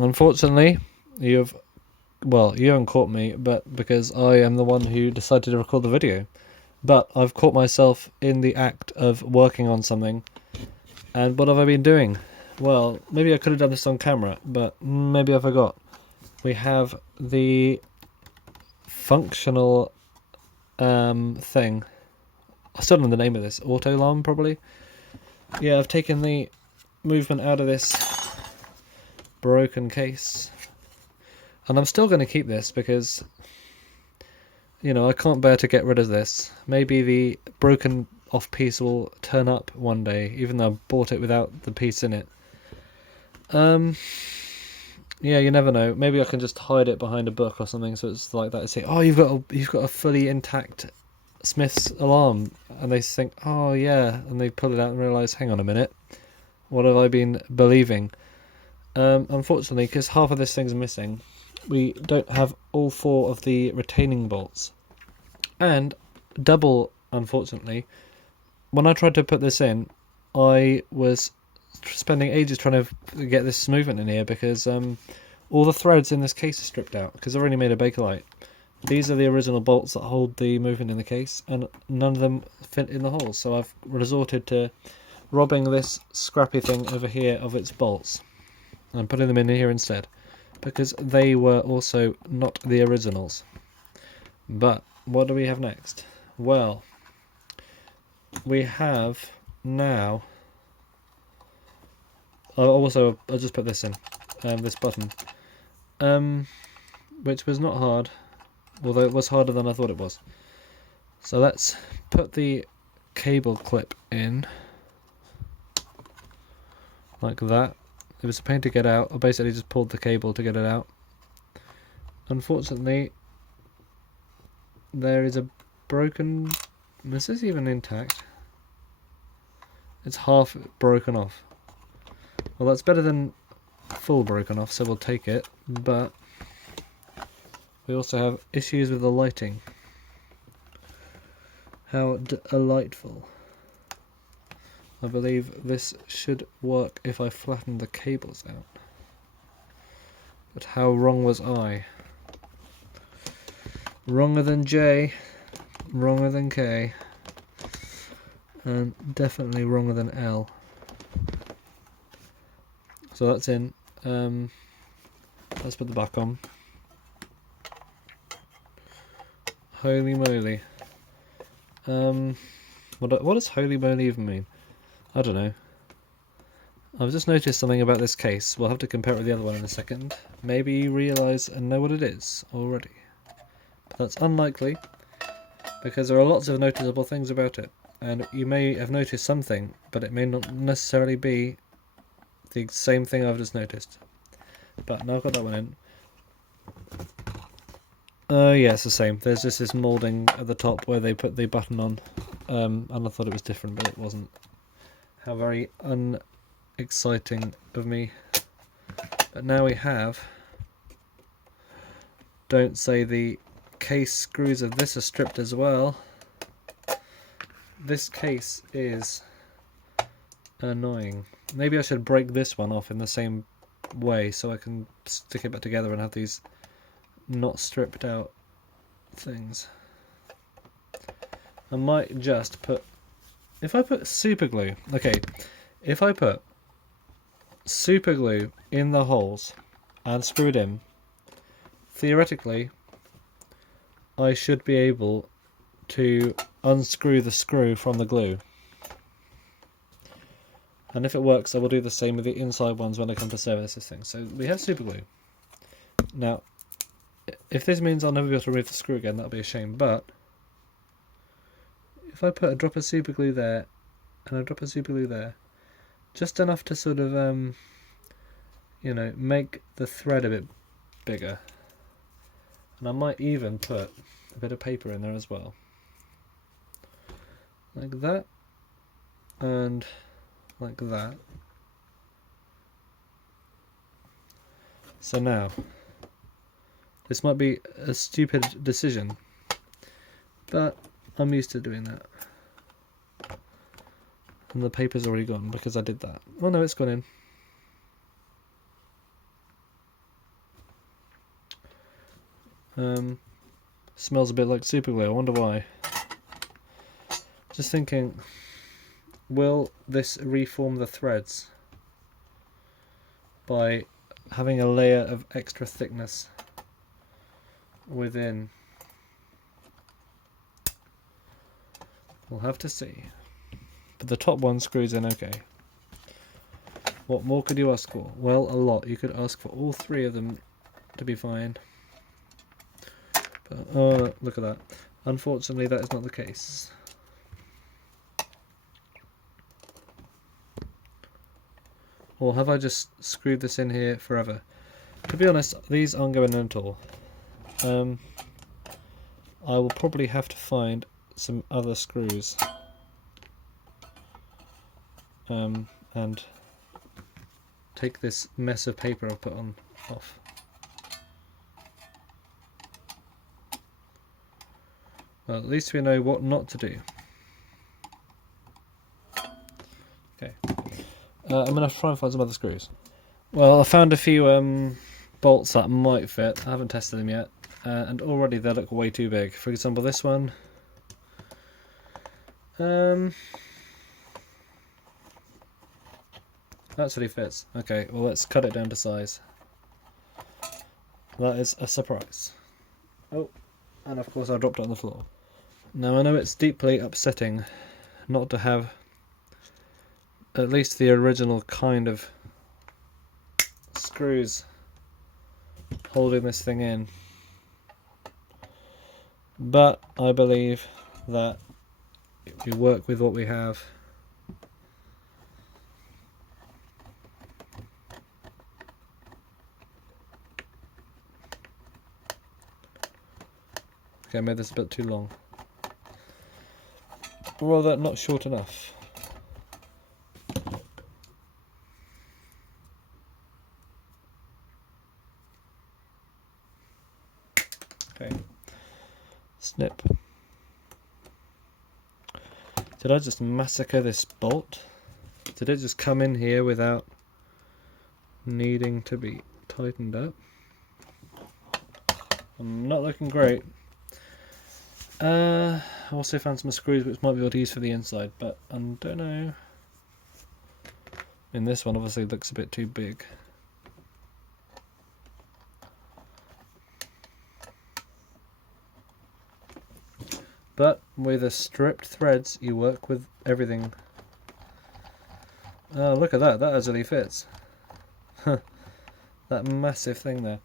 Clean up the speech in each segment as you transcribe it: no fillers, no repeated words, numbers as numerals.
Unfortunately, you haven't caught me, but because I am the one who decided to record the video. But I've caught myself in the act of working on something. And what have I been doing? Well, maybe I could have done this on camera, but maybe I forgot. We have the functional thing. I still don't know the name of this. Autolarm, probably? Yeah, I've taken the movement out of this broken case. And I'm still going to keep this because, I can't bear to get rid of this. Maybe the broken off piece will turn up one day, even though I bought it without the piece in it. Yeah, you never know. Maybe I can just hide it behind a book or something, so it's like that. Say, oh, you've got a fully intact Smith's alarm, and they think, oh yeah, and they pull it out and realise, hang on a minute, what have I been believing? Unfortunately, because half of this thing's missing, we don't have all 4 of the retaining bolts, and double. Unfortunately, when I tried to put this in, I was spending ages trying to get this movement in here because all the threads in this case are stripped out because I've already made a Bakelite. These are the original bolts that hold the movement in the case, and none of them fit in the holes, so I've resorted to robbing this scrappy thing over here of its bolts and putting them in here instead, because they were also not the originals. But what do we have next? Well, we have now... I'll just put this in, this button, which was not hard, although it was harder than I thought it was. So let's put the cable clip in, like that. It was a pain to get out. I basically just pulled the cable to get it out. Unfortunately, there is a broken... Is this even intact? It's half broken off. Well, that's better than full broken off, so we'll take it, but we also have issues with the lighting. How delightful. I believe this should work if I flatten the cables out. But how wrong was I? Wronger than J, wronger than K, and definitely wronger than L. So that's in. Let's put the back on. Holy moly. What does holy moly even mean? I don't know. I've just noticed something about this case. We'll have to compare it with the other one in a second. Maybe you realise and know what it is already. But that's unlikely, because there are lots of noticeable things about it. And you may have noticed something, but it may not necessarily be the same thing I've just noticed. But now I've got that one in. Yeah, it's the same. There's just this moulding at the top where they put the button on. And I thought it was different, but it wasn't. How very unexciting of me. But now we have... Don't say the case screws of this are stripped as well. This case is annoying. Maybe I should break this one off in the same way so I can stick it back together and have these not stripped out things. I might just put... If I put super glue... Okay, if I put super glue in the holes and screw it in, theoretically I should be able to unscrew the screw from the glue. And if it works, I will do the same with the inside ones when I come to service this thing. So we have super glue. Now, if this means I'll never be able to remove the screw again, that'll be a shame. But if I put a drop of super glue there and a drop of super glue there, just enough to sort of, make the thread a bit bigger. And I might even put a bit of paper in there as well. Like that. And like that. So now, this might be a stupid decision, but I'm used to doing that. And the paper's already gone because I did that. Oh no, it's gone in. Smells a bit like super glue. I wonder why. Just thinking, will this reform the threads by having a layer of extra thickness within? We'll have to see. But the top one screws in okay. What more could you ask for? Well, a lot. You could ask for all three of them to be fine. But, oh, look at that. Unfortunately, that is not the case. Or have I just screwed this in here forever? To be honest, these aren't going in at all. I will probably have to find some other screws. And take this mess of paper I've put on off. Well, at least we know what not to do. Okay. I'm going to try and find some other screws. Well, I found a few bolts that might fit. I haven't tested them yet. And already they look way too big. For example, this one. Actually fits. Okay, well let's cut it down to size. That is a surprise. Oh, and of course I dropped it on the floor. Now I know it's deeply upsetting not to have at least the original kind of screws holding this thing in, but I believe that if we work with what we have, okay, I made this a bit too long. Or rather, not short enough. Okay. Snip. Did I just massacre this bolt? Did it just come in here without needing to be tightened up? I'm not looking great. I also found some screws which might be able to use for the inside, but I don't know. And this one obviously looks a bit too big. But with the stripped threads, you work with everything. Oh, look at that! That actually fits. That massive thing there.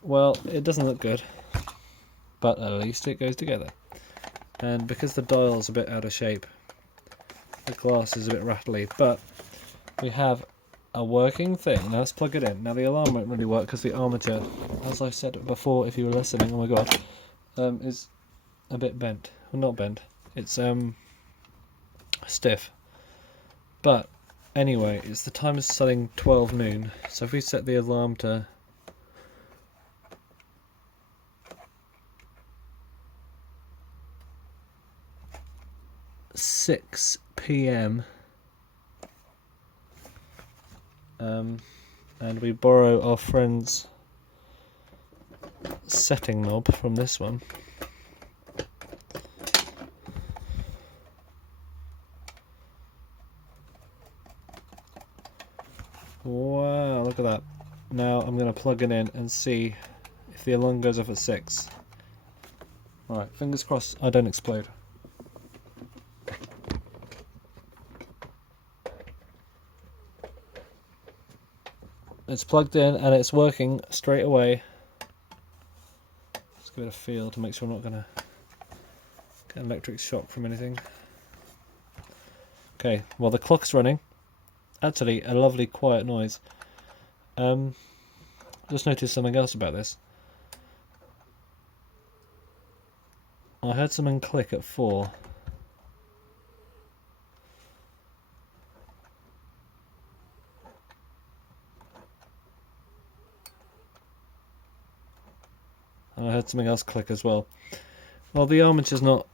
Well, it doesn't look good, but at least it goes together. And because the dial's a bit out of shape, the glass is a bit rattly, but we have a working thing. Now let's plug it in. Now the alarm won't really work because the armature, as I said before, if you were listening, oh my god, is a bit bent. Well, not bent. It's stiff. But anyway, it's the time is selling 12 noon. So if we set the alarm to 6 PM, and we borrow our friend's setting knob from this one. Wow, look at that. Now I'm going to plug it in and see if the alarm goes off at 6. Alright, fingers crossed I don't explode. It's plugged in and it's working straight away. Let's give it a feel to make sure I'm not going to get an electric shock from anything. Okay, well the clock's running. Actually, a lovely quiet noise. Just noticed something else about this. I heard something click at 4. And I heard something else click as well. Well, the armature's not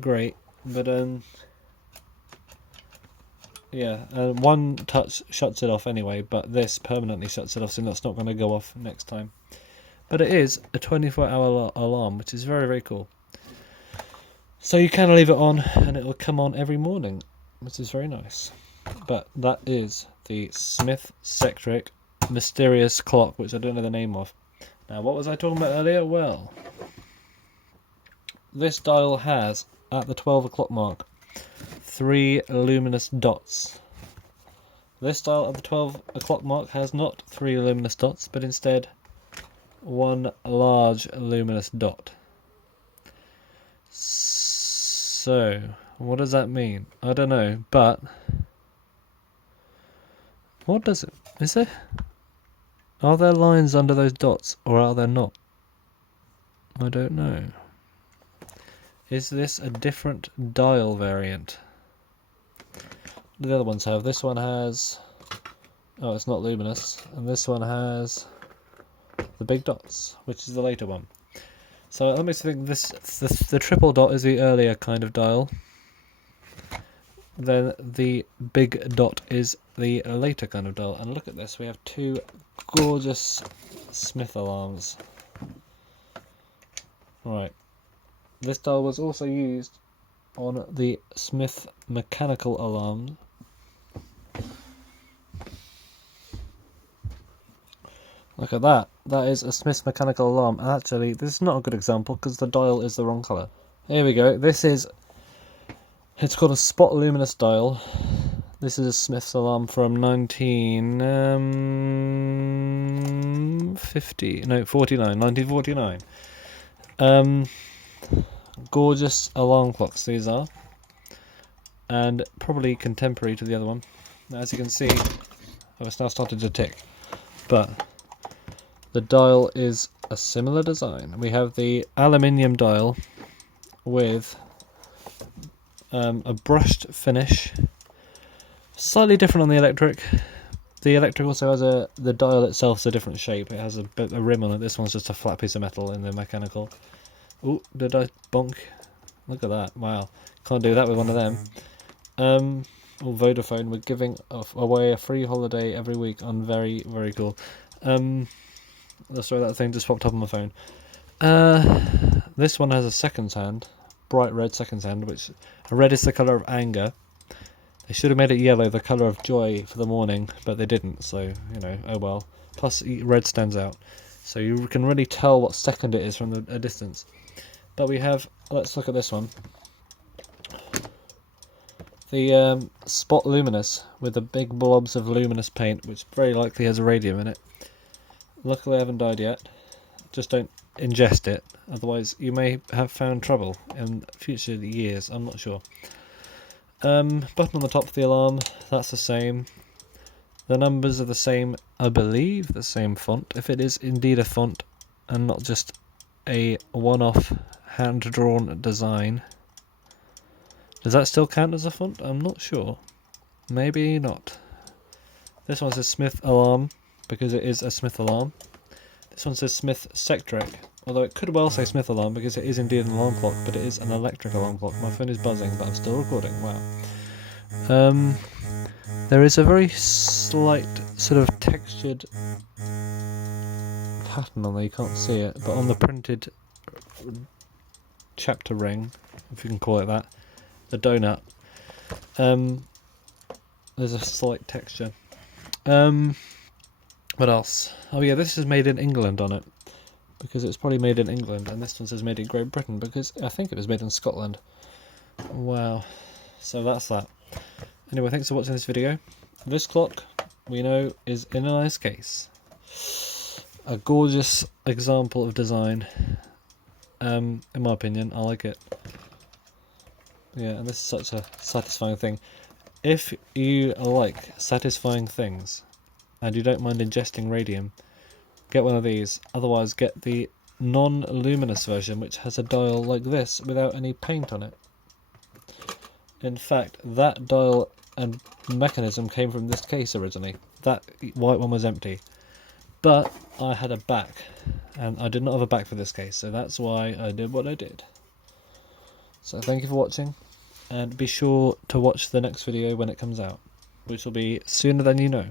great, but yeah, one touch shuts it off anyway, but this permanently shuts it off, so that's not going to go off next time. But it is a 24-hour alarm, which is very, very cool. So you can leave it on and it will come on every morning, which is very nice. But that is the Smith Sectric mysterious clock, which I don't know the name of. Now, what was I talking about earlier? Well, this dial has, at the 12 o'clock mark, 3 luminous dots. This dial at the 12 o'clock mark has not 3 luminous dots, but instead 1 large luminous dot. So, what does that mean? I don't know, but what does it... Is there... Are there lines under those dots, or are there not? I don't know. Is this a different dial variant? The other ones have. This one has... Oh, it's not luminous. And this one has the big dots, which is the later one. So that makes me think the triple dot is the earlier kind of dial. Then the big dot is the later kind of dial. And look at this, we have 2 gorgeous Smith alarms. Right. This dial was also used on the Smith mechanical alarm. Look at that. That is a Smith mechanical alarm. And actually, this is not a good example because the dial is the wrong colour. Here we go. This is... It's called a spot luminous dial. This is a Smith's alarm from 1949. Gorgeous alarm clocks these are. And probably contemporary to the other one. As you can see, it's now started to tick. But the dial is a similar design. We have the aluminium dial with a brushed finish. Slightly different on the electric. The electric also has the dial itself is a different shape. It has a rim on it. This one's just a flat piece of metal in the mechanical. Ooh, did I bonk? Look at that. Wow. Can't do that with one of them. Vodafone, we're giving away a free holiday every week on very, very cool. Sorry, that thing just popped up on my phone. This one has a seconds hand. Bright red seconds hand, which red is the colour of anger. They should have made it yellow, the colour of joy for the morning, but they didn't, so, you know, oh well. Plus, red stands out, so you can really tell what second it is from a distance. But we have, let's look at this one. The spot luminous, with the big blobs of luminous paint, which very likely has a radium in it. Luckily I haven't died yet. Just don't ingest it, otherwise you may have found trouble in future years, I'm not sure. Button on the top of the alarm, that's the same. The numbers are the same, I believe the same font, if it is indeed a font and not just a one-off hand-drawn design. Does that still count as a font? I'm not sure. Maybe not. This one says Smith Alarm, because it is a Smith alarm. This one says Smith Sectric, although it could well say Smith Alarm because it is indeed an alarm clock, but it is an electric alarm clock. My phone is buzzing, but I'm still recording. Wow. There is a very slight sort of textured pattern on there, you can't see it, but on the printed chapter ring, if you can call it that, the donut, there's a slight texture. What else? Oh yeah, this is made in England on it, because it's probably made in England, and this one says made in Great Britain, because I think it was made in Scotland. Wow. So that's that. Anyway, thanks for watching this video. This clock, we know, is in a nice case. A gorgeous example of design. In my opinion, I like it. Yeah, and this is such a satisfying thing. If you like satisfying things, and you don't mind ingesting radium, get one of these. Otherwise, get the non-luminous version, which has a dial like this without any paint on it. In fact, that dial and mechanism came from this case originally. That white one was empty. But I had a back, and I did not have a back for this case, so that's why I did what I did. So thank you for watching, and be sure to watch the next video when it comes out, which will be sooner than you know.